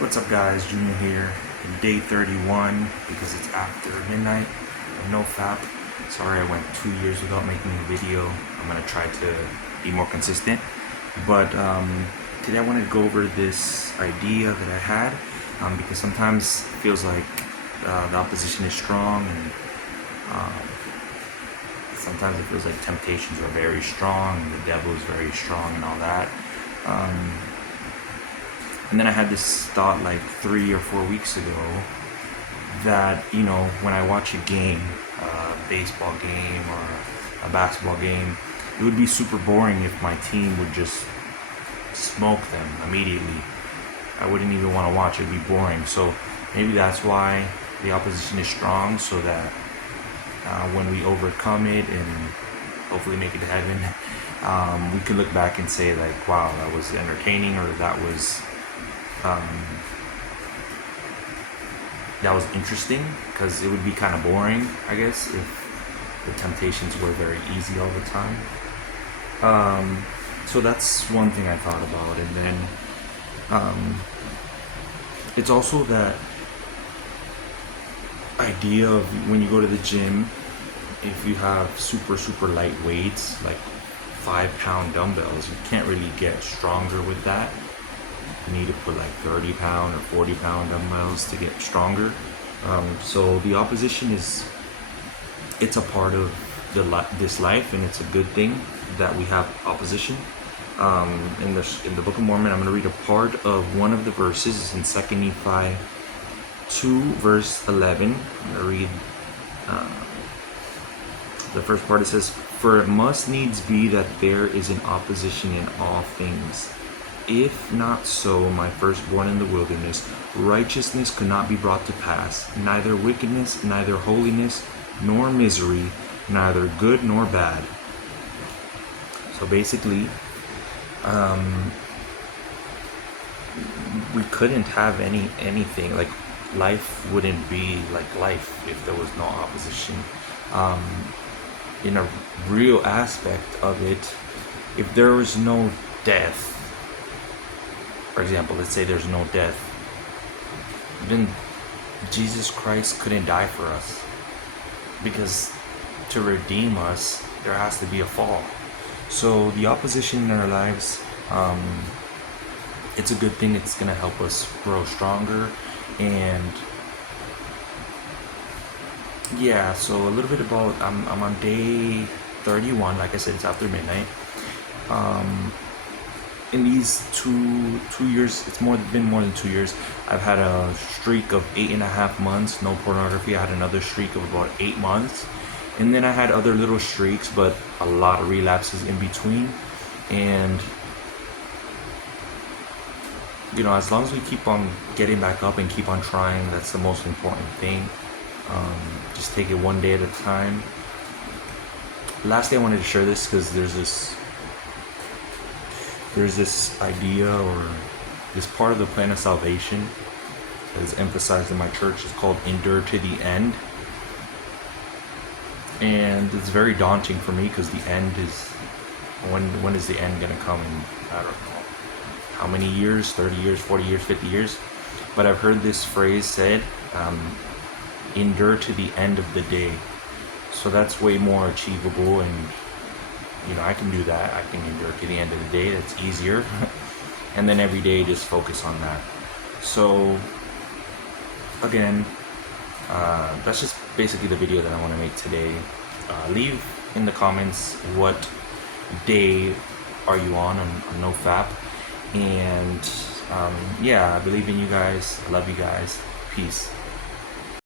What's up guys, Junior here, day 31 because it's after midnight, NoFap. Sorry I went 2 years without making a video. I'm going to try to be more consistent. But today I wanted to go over this idea that I had because sometimes it feels like the opposition is strong and sometimes it feels like temptations are very strong and the devil is very strong and all that. And then I had this thought like 3 or 4 weeks ago that, you know, when I watch a game, a baseball game or a basketball game, it would be super boring if my team would just smoke them immediately. I wouldn't even want to watch it, it'd be boring. So maybe that's why the opposition is strong, so that when we overcome it and hopefully make it to heaven, we can look back and say like, wow, that was entertaining, or that was interesting, because it would be kind of boring, I guess, if the temptations were very easy all the time. So that's one thing I thought about. And then it's also that idea of when you go to the gym, if you have super light weights like 5-pound dumbbells, you can't really get stronger with that. You need to put like 30-pound or 40-pound dumbbells to get stronger. So the opposition it's a part of this life, and it's a good thing that we have opposition. In the Book of Mormon, I'm going to read a part of one of the verses in 2 Nephi 2 verse 11. I'm going to read the first part. It says, "For it must needs be that there is an opposition in all things. If not so, my firstborn in the wilderness, righteousness could not be brought to pass, neither wickedness, neither holiness, nor misery, neither good nor bad." So basically, we couldn't have anything. Like, life wouldn't be like life if there was no opposition. In a real aspect of it, if there was no death, for example, let's say there's no death, then Jesus Christ couldn't die for us, because to redeem us, there has to be a fall. So the opposition in our lives, it's a good thing. It's going to help us grow stronger. And yeah, so a little bit about, I'm on day 31. Like I said, it's after midnight. In these two years, it's been more than 2 years, I've had a streak of 8.5 months, no pornography. I had another streak of about 8 months, and then I had other little streaks, but a lot of relapses in between. And you know, as long as we keep on getting back up and keep on trying, that's the most important thing. Just take it one day at a time. Lastly, I wanted to share this because there's this idea, or this part of the plan of salvation that is emphasized in my church. It's called endure to the end. And it's very daunting for me, because the end is, when is the end going to come in, I don't know how many years, 30 years, 40 years, 50 years. But I've heard this phrase said, endure to the end of the day. So that's way more achievable, and you know, I can do that. I can endure to the end of the day. That's easier. And then every day, just focus on that. So again, that's just basically the video that I want to make today. Leave in the comments what day are you on NoFap. And yeah, I believe in you guys. I love you guys. Peace.